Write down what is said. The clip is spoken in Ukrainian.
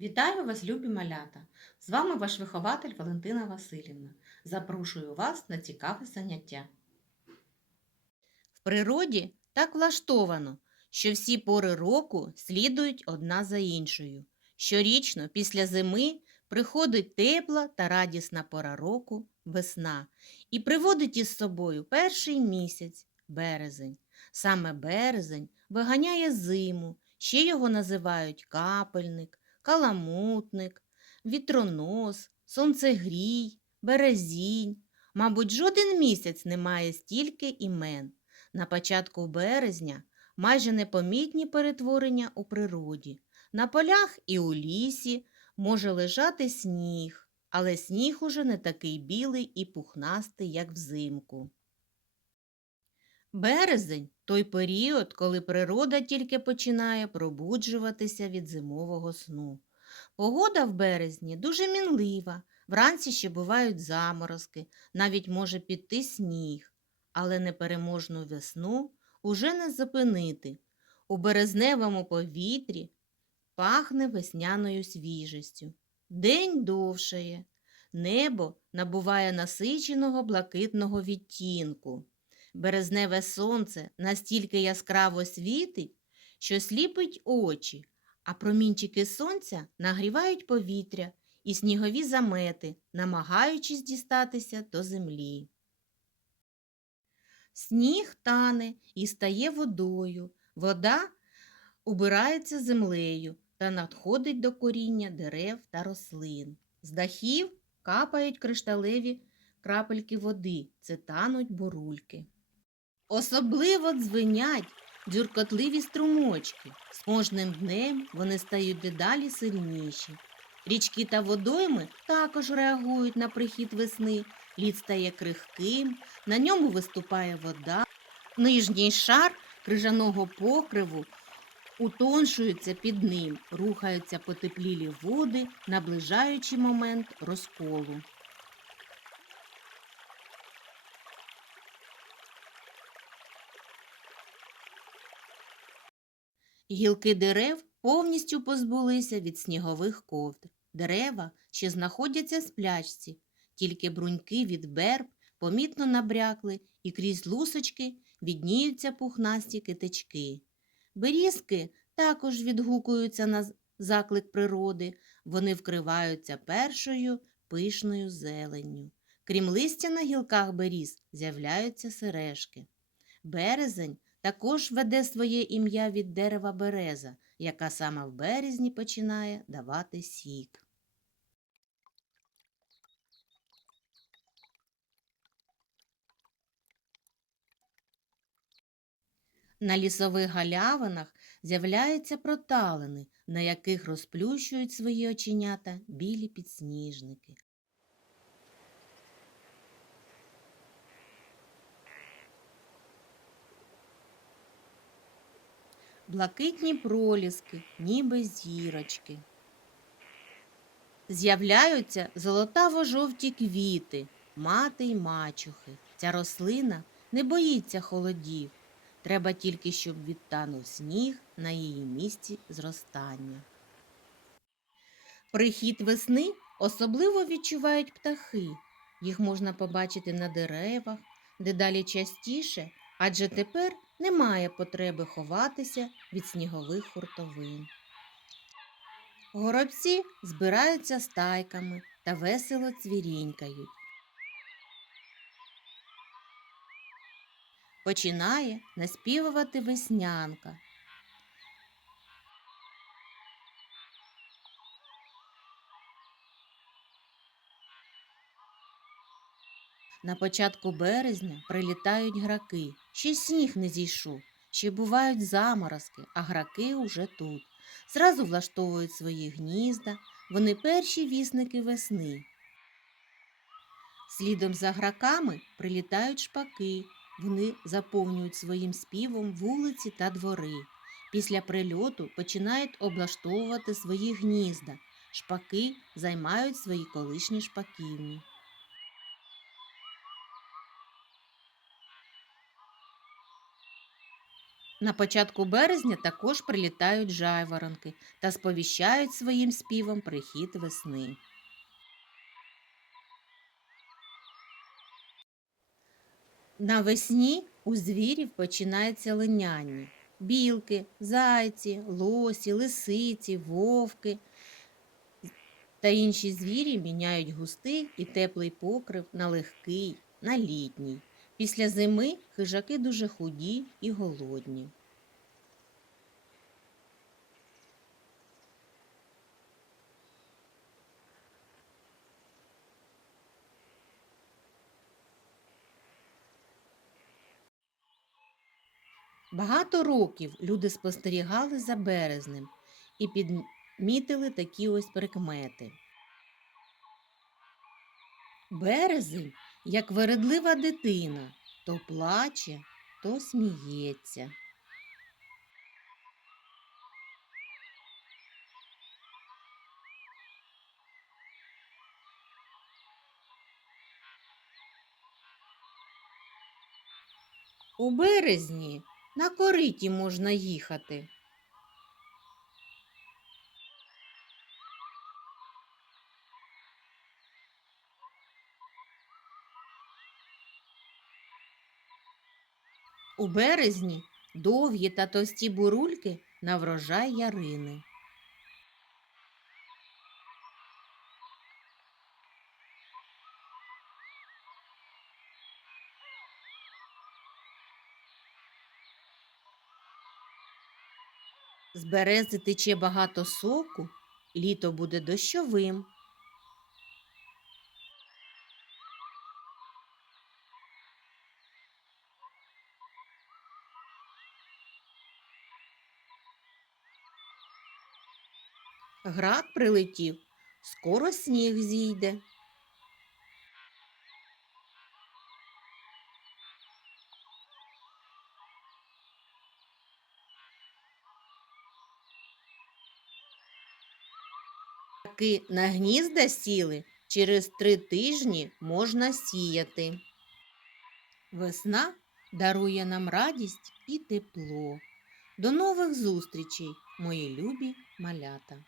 Вітаю вас, любі малята! З вами ваш вихователь Валентина Васильівна. Запрошую вас на цікаве заняття. В природі так влаштовано, що всі пори року слідують одна за іншою. Щорічно після зими приходить тепла та радісна пора року весна і приводить із собою перший місяць березень. Саме березень виганяє зиму, ще його називають капельник каламутник, вітронос, сонцегрій, березінь. Мабуть, жоден місяць не має стільки імен. На початку березня майже непомітні перетворення у природі. На полях і у лісі може лежати сніг, але сніг уже не такий білий і пухнастий, як взимку. Березень той період, коли природа тільки починає пробуджуватися від зимового сну. Погода в березні дуже мінлива, вранці ще бувають заморозки, навіть може піти сніг, але непереможну весну уже не зупинити. У березневому повітрі пахне весняною свіжістю. День довшає, небо набуває насиченого блакитного відтінку. Березневе сонце настільки яскраво світить, що сліпить очі, а промінчики сонця нагрівають повітря і снігові замети, намагаючись дістатися до землі. Сніг тане і стає водою, вода убирається землею та надходить до коріння дерев та рослин. З дахів капають кришталеві крапельки води, це тануть бурульки. Особливо дзвенять дзюркотливі струмочки. З кожним днем вони стають дедалі сильніші. Річки та водойми також реагують на прихід весни. Лід стає крихким, на ньому виступає вода. Нижній шар крижаного покриву утоншується під ним, рухаються потеплілі води, наближаючи момент розколу. Гілки дерев повністю позбулися від снігових ковдр. Дерева ще знаходяться в сплячці, тільки бруньки від берб помітно набрякли і крізь лусочки відніються пухнасті китички. Берізки також відгукуються на заклик природи, вони вкриваються першою пишною зеленню. Крім листя на гілках беріз з'являються сережки. Березень також веде своє ім'я від дерева береза, яка саме в березні починає давати сік. На лісових галявинах з'являються проталини, на яких розплющують свої оченята білі підсніжники. Блакитні проліски, ніби зірочки. З'являються золотаво-жовті квіти, мати й мачухи. Ця рослина не боїться холодів. Треба тільки, щоб відтанув сніг на її місці зростання. Прихід весни особливо відчувають птахи. Їх можна побачити на деревах, дедалі частіше, адже тепер немає потреби ховатися від снігових хуртовин. Горобці збираються стайками та весело цвірінькають. Починає наспівувати веснянка. На початку березня прилітають граки. Ще сніг не зійшов, ще бувають заморозки, а граки уже тут. Зразу влаштовують свої гнізда, вони перші вісники весни. Слідом за граками прилітають шпаки, вони заповнюють своїм співом вулиці та двори. Після прильоту починають облаштовувати свої гнізда. Шпаки займають свої колишні шпаківні. На початку березня також прилітають жайворонки та сповіщають своїм співом прихід весни. Навесні у звірів починається линяння. Білки, зайці, лосі, лисиці, вовки та інші звірі міняють густий і теплий покрив на легкий, на літній. Після зими хижаки дуже худі і голодні. Багато років люди спостерігали за березнем і підмітили такі ось прикмети. Березень, як вередлива дитина, то плаче, то сміється. У березні на кориті можна їхати. У березні довгі та товсті бурульки на врожай ярини. З берези тече багато соку, літо буде дощовим. Град прилетів, скоро сніг зійде. Таки на гнізда сіли, через три тижні можна сіяти. Весна дарує нам радість і тепло. До нових зустрічей, мої любі малята!